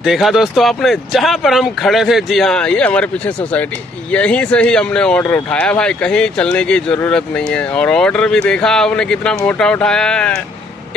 देखा दोस्तों आपने, जहाँ पर हम खड़े थे, जी हाँ ये हमारे पीछे सोसाइटी, यहीं से ही हमने ऑर्डर उठाया भाई, कहीं चलने की ज़रूरत नहीं है। और ऑर्डर भी देखा आपने कितना मोटा उठाया है,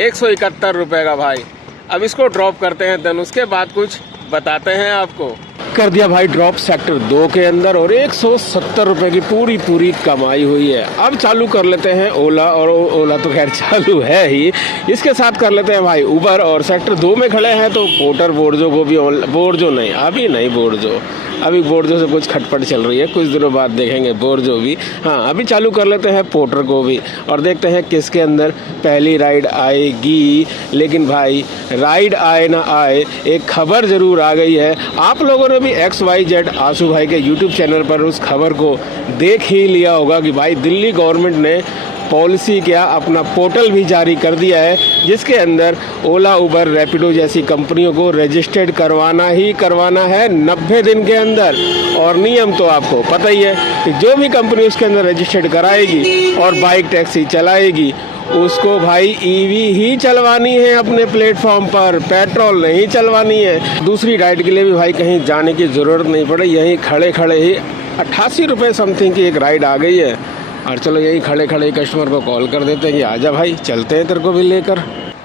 171 रुपये का भाई। अब इसको ड्रॉप करते हैं, देन उसके बाद कुछ बताते हैं आपको। कर दिया भाई ड्रॉप सेक्टर 2 के अंदर और 170 रुपये की पूरी कमाई हुई है। अब चालू कर लेते हैं ओला, और ओला तो खैर चालू है ही, इसके साथ कर लेते हैं भाई उबर। और सेक्टर 2 में खड़े हैं तो पोर्टर बोर्जो को भी, बोर्जो नहीं अभी नहीं, बोर्जो अभी बोर्जो से कुछ खटपट चल रही है, कुछ दिनों बाद देखेंगे बोर्जो भी। हाँ अभी चालू कर लेते हैं पोर्टर को भी और देखते हैं किसके अंदर पहली राइड आएगी। लेकिन भाई राइड आए ना आए, एक खबर ज़रूर आ गई है। आप लोगों ने भी XYZ आंसू भाई के यूट्यूब चैनल पर उस खबर को देख ही लिया होगा कि भाई दिल्ली गवर्नमेंट ने पॉलिसी क्या अपना पोर्टल भी जारी कर दिया है, जिसके अंदर ओला, उबर, रैपिडो जैसी कंपनियों को रजिस्टर्ड करवाना ही करवाना है 90 दिन के अंदर। और नियम तो आपको पता ही है कि जो भी कंपनी उसके अंदर रजिस्टर्ड कराएगी और बाइक टैक्सी चलाएगी, उसको भाई EV ही चलवानी है अपने प्लेटफॉर्म पर, पेट्रोल नहीं चलवानी है। दूसरी राइड के लिए भी भाई कहीं जाने की ज़रूरत नहीं पड़े, यहीं खड़े खड़े ही 88 रुपये समथिंग की एक राइड आ गई है। और चलो यही खड़े खड़े कस्टमर को कॉल कर देते हैं कि आजा भाई, चलते हैं तेरे को भी लेकर।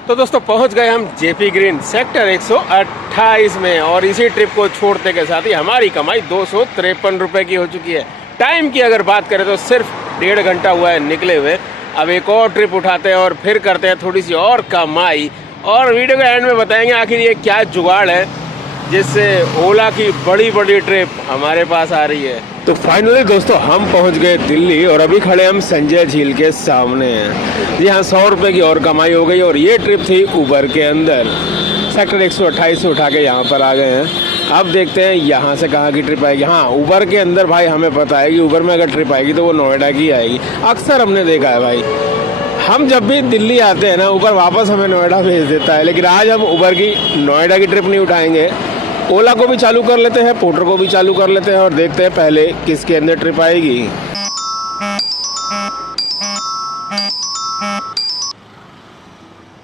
तो दोस्तों पहुंच गए हम JP ग्रीन सेक्टर 128 में, और इसी ट्रिप को छोड़ते के साथ ही हमारी कमाई 253 रुपये की हो चुकी है। टाइम की अगर बात करें तो सिर्फ 1.5 घंटा हुआ है निकले हुए। अब एक और ट्रिप उठाते हैं और फिर करते हैं थोड़ी सी और कमाई, और वीडियो के एंड में बताएंगे आखिर ये क्या जुगाड़ है जिससे ओला की बड़ी ट्रिप हमारे पास आ रही है। तो फाइनली दोस्तों हम पहुंच गए दिल्ली, और अभी खड़े हम संजय झील के सामने हैं। जी हाँ 100 रुपये की और कमाई हो गई, और ये ट्रिप थी उबर के अंदर। सेक्टर 128 से उठा के यहाँ पर आ गए हैं। अब देखते हैं यहाँ से कहाँ की ट्रिप आएगी। हाँ उबर के अंदर भाई हमें पता है कि उबर में अगर ट्रिप आएगी तो वो नोएडा की आएगी, अक्सर हमने देखा है भाई। हम जब भी दिल्ली आते हैं ना, उबर वापस हमें नोएडा भेज देता है। लेकिन आज हम उबर की नोएडा की ट्रिप नहीं उठाएंगे, ओला को भी चालू कर लेते हैं, पोर्टर को भी चालू कर लेते हैं, और देखते हैं पहले किसके अंदर ट्रिप आएगी।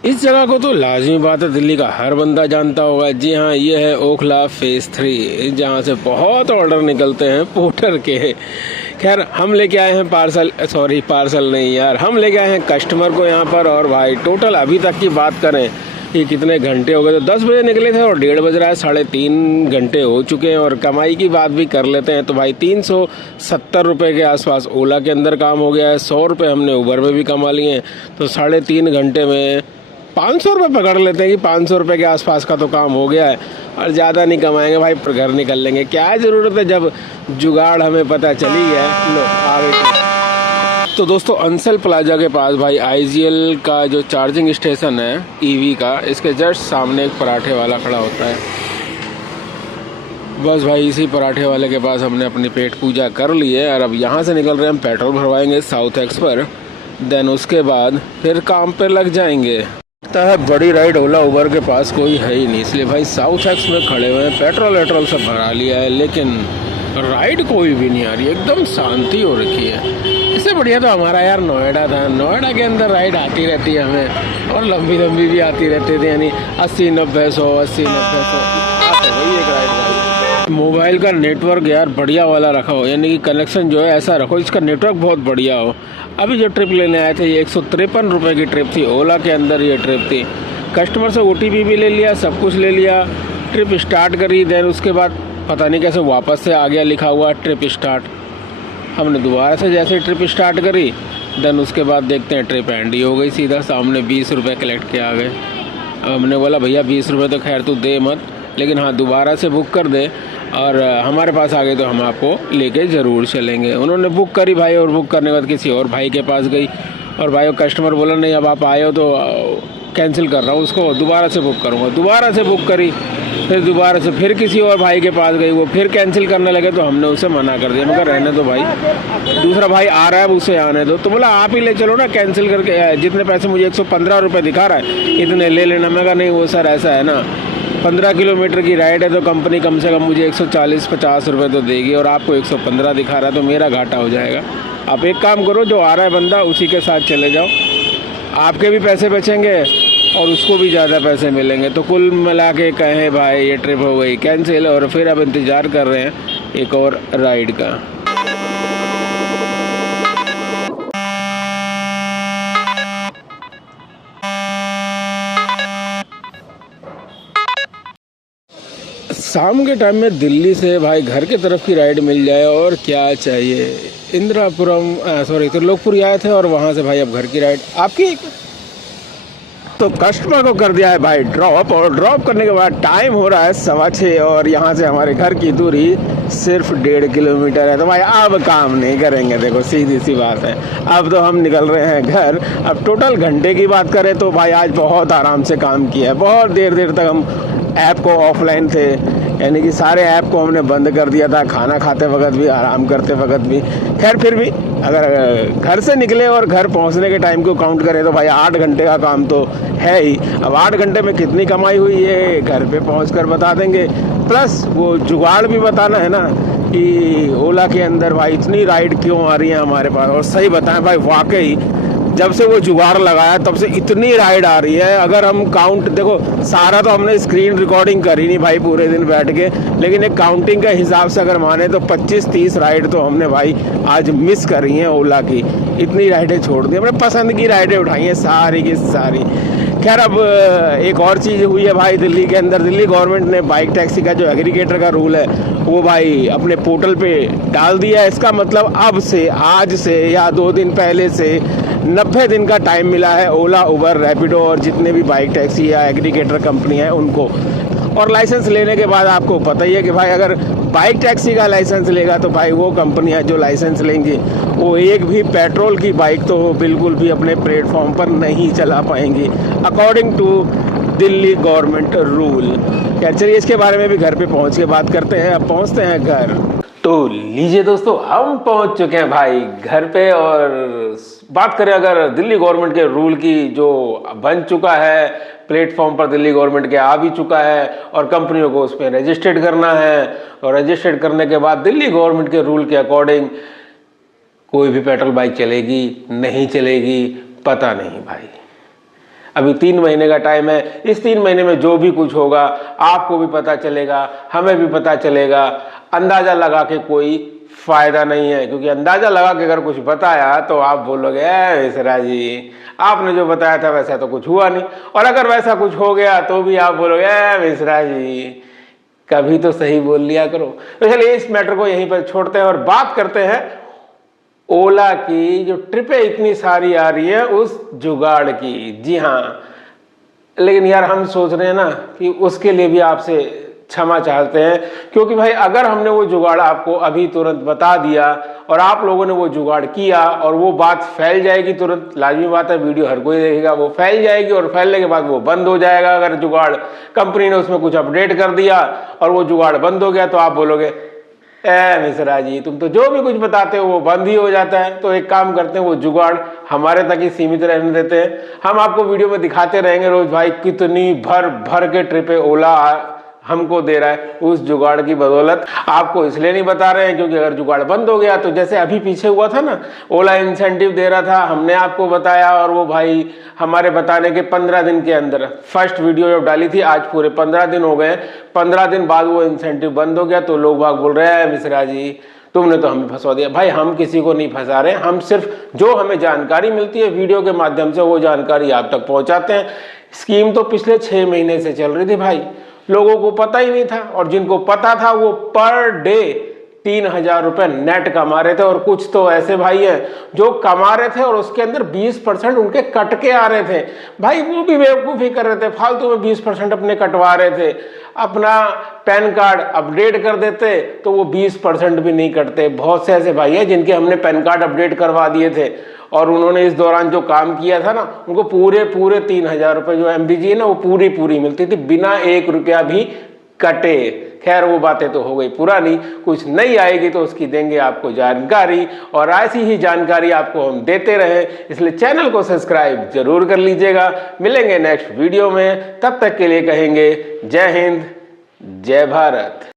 इस जगह को तो लाजमी बात है दिल्ली का हर बंदा जानता होगा। जी हाँ ये है ओखला फेज 3, जहाँ से बहुत ऑर्डर निकलते हैं पोर्टर के। खैर हम लेके आए हैं पार्सल नहीं यार, हम लेके आए हैं कस्टमर को यहाँ पर। और भाई टोटल अभी तक की बात करें कि कितने घंटे हो गए, तो 10 बजे निकले थे और 1:30 बज रहा है, 3.5 घंटे हो चुके हैं। और कमाई की बात भी कर लेते हैं तो भाई 370 रुपये के आसपास ओला के अंदर काम हो गया है। 100 रुपये हमने उबर में भी कमा लिए हैं, तो 3.5 घंटे में 500 रुपये पकड़ लेते हैं कि 500 रुपये के आसपास का तो काम हो गया है। और ज़्यादा नहीं कमाएंगे भाई, घर निकल लेंगे, क्या ज़रूरत है जब जुगाड़ हमें पता चली है। लो आगे तो दोस्तों अंसल प्लाजा के पास भाई IGL का जो चार्जिंग स्टेशन है EV का, इसके जस्ट सामने एक पराठे वाला खड़ा होता है। बस भाई इसी पराठे वाले के पास हमने अपनी पेट पूजा कर ली है, और अब यहाँ से निकल रहे हैं, हम पेट्रोल भरवाएंगे साउथ एक्स पर, देन उसके बाद फिर काम पे लग जाएंगे। लगता है बड़ी राइड ओला उबर के पास कोई है ही नहीं, इसलिए भाई साउथ एक्स में खड़े हुए हैं। पेट्रोल सब भरा लिया है, लेकिन राइड कोई भी नहीं आ रही, एकदम शांति हो रखी है। इससे बढ़िया तो हमारा यार नोएडा था, नोएडा के अंदर राइड आती रहती है हमें, और लंबी भी आती रहती थी, यानी 80-90 100 वही एक राइड। मोबाइल का नेटवर्क यार बढ़िया वाला रखा हो, यानी कि कनेक्शन जो है ऐसा रखो इसका नेटवर्क बहुत बढ़िया हो। अभी जो ट्रिप लेने आए थे ये 153 रुपये की ट्रिप थी, ओला के अंदर ये ट्रिप थी। कस्टमर से OTP भी ले लिया, सब कुछ ले लिया, ट्रिप स्टार्ट करी, देन उसके बाद पता नहीं कैसे वापस से आ गया लिखा हुआ ट्रिप स्टार्ट। हमने दोबारा से जैसे ट्रिप स्टार्ट करी देन उसके बाद देखते हैं ट्रिप एंड ही हो गई सीधा। सामने 20 रुपये कलेक्ट के आ गए। अब हमने बोला भैया 20 रुपये तो खैर तू दे मत, लेकिन हाँ दोबारा से बुक कर दे और हमारे पास आ गए तो हम आपको लेके ज़रूर चलेंगे। उन्होंने बुक करी भाई, और बुक करने के बाद किसी और भाई के पास गई और भाई कस्टमर बोला नहीं अब आप आए हो तो कैंसिल कर रहा हूँ उसको, दोबारा से बुक करूँगा। दोबारा से बुक करी, फिर दोबारा से फिर किसी और भाई के पास गई, वो फिर कैंसिल करने लगे तो हमने उसे मना कर दिया। मगर रहने दो भाई, दूसरा भाई आ रहा है उसे आने दो। तो बोला आप ही ले चलो ना, कैंसिल करके जितने पैसे मुझे 115 रुपये दिखा रहा है इतने ले लेना। मैं कहा नहीं वो सर ऐसा है ना 15 किलोमीटर की राइड है तो कंपनी कम से कम मुझे 140-50 रुपये तो देगी और आपको 115 दिखा रहा है तो मेरा घाटा हो जाएगा। आप एक काम करो, जो आ रहा है बंदा उसी के साथ चले जाओ, आपके भी पैसे बचेंगे और उसको भी ज़्यादा पैसे मिलेंगे। तो कुल मिला के कहें भाई ये ट्रिप हो गई कैंसिल और फिर अब इंतज़ार कर रहे हैं एक और राइड का। शाम के टाइम में दिल्ली से भाई घर के तरफ की राइड मिल जाए और क्या चाहिए। इंदिरापुरम त्रिलोकपुर आए थे और वहाँ से भाई अब घर की राइड आपकी। तो कस्टमर को कर दिया है भाई ड्रॉप, और ड्रॉप करने के बाद टाइम हो रहा है 6:15 और यहाँ से हमारे घर की दूरी सिर्फ 1.5 किलोमीटर है। तो भाई अब काम नहीं करेंगे, देखो सीधी सी बात है। अब तो हम निकल रहे हैं घर। अब टोटल घंटे की बात करें तो भाई आज बहुत आराम से काम किया है। बहुत देर तक हम ऐप को ऑफलाइन थे, यानी कि सारे ऐप को हमने बंद कर दिया था, खाना खाते वक्त भी, आराम करते वक्त भी। खैर फिर भी अगर घर से निकले और घर पहुंचने के टाइम को काउंट करें तो भाई 8 घंटे का काम तो है ही। अब 8 घंटे में कितनी कमाई हुई ये घर पे पहुंचकर बता देंगे। प्लस वो जुगाड़ भी बताना है ना कि ओला के अंदर भाई इतनी राइड क्यों आ रही है हमारे पास। और सही बताएं भाई, वाकई जब से वो जुगाड़ लगाया तब से इतनी राइड आ रही है। अगर हम काउंट देखो, सारा तो हमने स्क्रीन रिकॉर्डिंग करी नहीं भाई पूरे दिन बैठ के, लेकिन एक काउंटिंग के हिसाब से अगर माने तो 25-30 राइड तो हमने भाई आज मिस करी हैं ओला की। इतनी राइडें छोड़ दी, अपने पसंद की राइडें उठाई हैं सारी की सारी। खैर अब एक और चीज़ हुई है भाई दिल्ली के अंदर। दिल्ली गवर्नमेंट ने बाइक टैक्सी का जो एग्रीगेटर का रूल है वो भाई अपने पोर्टल पे डाल दिया है। इसका मतलब अब से, आज से या 2 दिन पहले से 90 दिन का टाइम मिला है ओला, उबर, रैपिडो और जितने भी बाइक टैक्सी या एग्रीगेटर कंपनी है उनको। और लाइसेंस लेने के बाद आपको पता ही है कि भाई अगर बाइक टैक्सी का लाइसेंस लेगा तो भाई वो कंपनियां जो लाइसेंस लेंगी वो एक भी पेट्रोल की बाइक तो बिल्कुल भी अपने प्लेटफॉर्म पर नहीं चला पाएंगी, according to Delhi government rule. क्या चलिए इसके बारे में भी घर पे पहुंच के बात करते हैं। अब पहुंचते हैं घर। तो लीजिए दोस्तों, हम पहुंच चुके हैं भाई घर पे। और बात करें अगर दिल्ली गवर्नमेंट के रूल की, जो बन चुका है प्लेटफॉर्म पर, दिल्ली गवर्नमेंट के आ भी चुका है और कंपनियों को उस पर रजिस्टर्ड करना है। और रजिस्टर्ड करने के बाद दिल्ली गवर्नमेंट के रूल के अकॉर्डिंग कोई भी पेट्रोल बाइक चलेगी नहीं चलेगी पता नहीं भाई। अभी 3 महीने का टाइम है। इस 3 महीने में जो भी कुछ होगा आपको भी पता चलेगा, हमें भी पता चलेगा। अंदाजा लगा के कोई फायदा नहीं है, क्योंकि अंदाजा लगा के अगर कुछ बताया तो आप बोलोगे मिश्रा जी आपने जो बताया था वैसा तो कुछ हुआ नहीं। और अगर वैसा कुछ हो गया तो भी आप बोलोगे मिश्रा जी कभी तो सही बोल लिया करो। तो चलिए इस मैटर को यहीं पर छोड़ते हैं और बात करते हैं ओला की जो ट्रिपें इतनी सारी आ रही है उस जुगाड़ की। जी हाँ, लेकिन यार हम सोच रहे हैं ना कि उसके लिए भी आपसे क्षमा चाहते हैं, क्योंकि भाई अगर हमने वो जुगाड़ आपको अभी तुरंत बता दिया और आप लोगों ने वो जुगाड़ किया और वो बात फैल जाएगी तुरंत, लाजमी बात है वीडियो हर कोई देखेगा, वो फैल जाएगी और फैलने के बाद वो बंद हो जाएगा। अगर जुगाड़ कंपनी ने उसमें कुछ अपडेट कर दिया और वो जुगाड़ बंद हो गया तो आप बोलोगे मिश्रा जी तुम तो जो भी कुछ बताते हो वो बंद ही हो जाता है। तो एक काम करते हैं, वो जुगाड़ हमारे तक ही सीमित रहने देते हैं। हम आपको वीडियो में दिखाते रहेंगे रोज भाई कितनी भर भर के ट्रिपें ओला हमको दे रहा है उस जुगाड़ की बदौलत। आपको इसलिए नहीं बता रहे हैं क्योंकि अगर जुगाड़ बंद हो गया तो जैसे अभी पीछे हुआ था ना, ओला इंसेंटिव दे रहा था, हमने आपको बताया और वो भाई हमारे बताने के 15 दिन के अंदर, फर्स्ट वीडियो जब डाली थी आज पूरे 15 दिन हो गए, 15 दिन बाद वो इंसेंटिव बंद हो गया। तो लोग बाग बोल रहे हैं मिश्रा जी तुमने तो हमें फंसा दिया। भाई हम किसी को नहीं फंसा रहे, हम सिर्फ जो हमें जानकारी मिलती है वीडियो के माध्यम से वो जानकारी आप तक पहुंचाते हैं। स्कीम तो पिछले 6 महीने से चल रही थी भाई, लोगों को पता ही नहीं था और जिनको पता था वो पर डे 3,000 रुपये नेट कमा रहे थे। और कुछ तो ऐसे भाई हैं जो कमा रहे थे और उसके अंदर 20% उनके कट के आ रहे थे। भाई वो भी बेवकूफ़ी कर रहे थे, फालतू में 20% अपने कटवा रहे थे। अपना पैन कार्ड अपडेट कर देते तो वो 20% भी नहीं कटते। बहुत से ऐसे भाई हैं जिनके हमने पैन कार्ड अपडेट करवा दिए थे और उन्होंने इस दौरान जो काम किया था ना, उनको पूरे 3,000 रुपये जो MBG है ना, वो पूरी मिलती थी बिना 1 रुपया भी कटे। खैर वो बातें तो हो गई पुरानी, कुछ नई आएगी तो उसकी देंगे आपको जानकारी, और ऐसी ही जानकारी आपको हम देते रहे, इसलिए चैनल को सब्सक्राइब जरूर कर लीजिएगा। मिलेंगे नेक्स्ट वीडियो में, तब तक के लिए कहेंगे जय हिंद जय भारत।